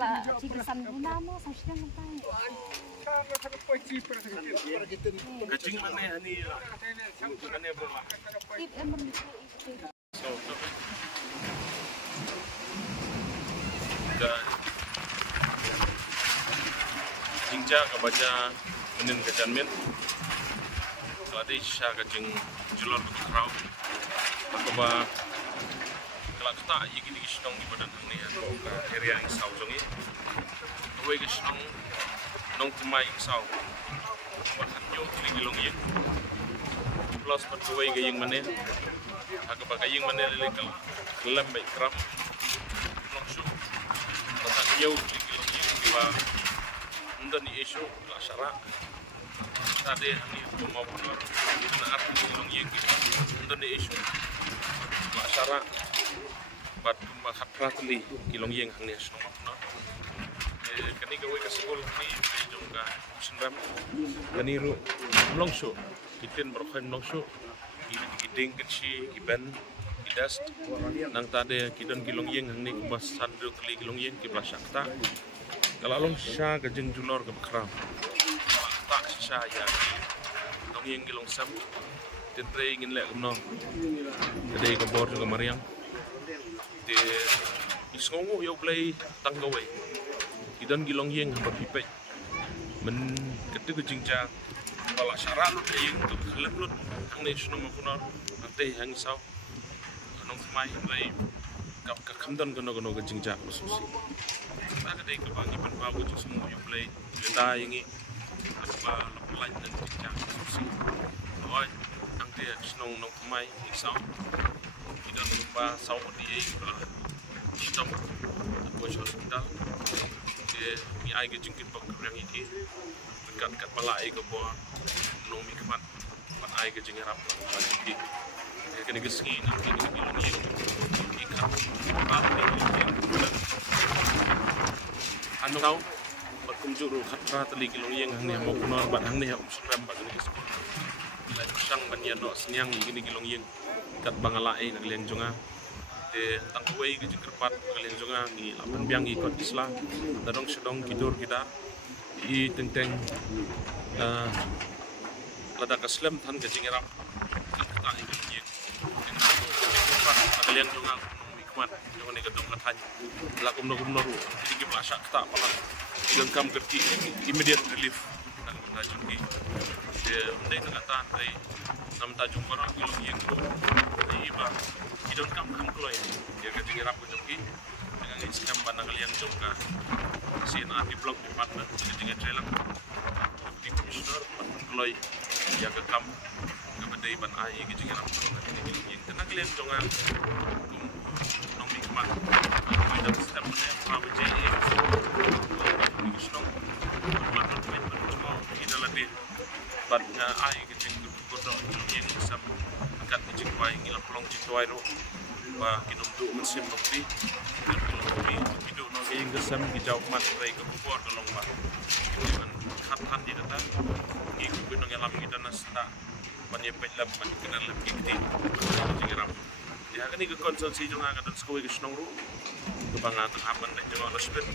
là chỉ cái sắn của nam nó sao xuyên lên tay. Kacing mana ni? Mana berapa? Tip em mình. Jingja kebaca menin kecanmin. Keladi sya kacing julor ke kerau. Bakoba kelak kita iki di senong di badan ni atau ke area yang sau jongi. Kue ke senong nong kumai yang sau. Bahan yo kilong ye. Plus pat kue ke yang mana? Aku pakai yang mana lele kelam baik kerap. Nongsu. Bahan yo kilong ye kiba. Undan ni isu lasara. Tadi ni mau benar. Benar kilong ye kiba. Undan ni isu lasara. Bat kumba hatratli kilong ye hang ni senong apa? Kani gawe ke sekolah ni jongga senram kani ru longso kitin broken longso iding kensi iban idas nang tade kidon kilong yeng hang ni kubas sandro kali kilong yeng ki plasakta kala long sya gajeng julor ke bekram tak sya ya long yeng kilong sam tentre ingin lek kumno kedai ke bor juga mariang de isngongu yo play tanggawe Idan gilong yeng hamba pipek men ketu jingja wala syarat lu yeng tu kelem lu hang ne suno mapunor ante hang sau anong mai lai ka kamdan gono ke jingja susi ada dei ke bangi pan babu tu semua yo play lenda yengi apa lain dan jingja susi oi ante suno nong mai sau idan ba sau di sistem bos hospital mi ai ke jingkit pak yang iki dekat balai ke bawah nomi kemat pat ai ke jingirap iki kene geski nak ini kilong ye ikan pati anu tau berkunjung khatra teli kilong ye hang ni mau kunor bat hang ni umsram bat ni geski la sang ban ya no senyang ini kilong ye kat bangalai nak leng jonga tang kuai ke jengkerpat kalian juga ni lapan biang ikut Islam dadong sedong tidur kita i tenteng lada kaslam tan ke jingerap kita ikut ye kalian juga hikmat jangan ni gedong latan lakum noru jadi ke plasak tak pala gengkam kerti immediate relief dan tajung di ndai tengatan ai nam tajung orang kilong ye iba idon kam kloy dia ke tinggi rapu joki dengan iskam pandang kalian jongka CNR di blok department di tinggi trailer di komisioner kloy dia ke kam ke bedai ban ai ke tinggi rapu yang kena kalian jongan nong mikmat idon stepnya prabu JE komisioner department cuma kita lebih badnya ai ke tinggi godong yang besar kat jingwai ngila pelong jingwai ro ba kinom du mensim nokti hidup no yang gesam hijau mat rei ke bubur kelong ba dengan hat di data ngi ku no ngalam kita nasta banyak pelap man kenal lebih gede jingiram ya kani ke konsumsi jonga ka dan skowe ke snong ru ke banga tahapan dan jonga respect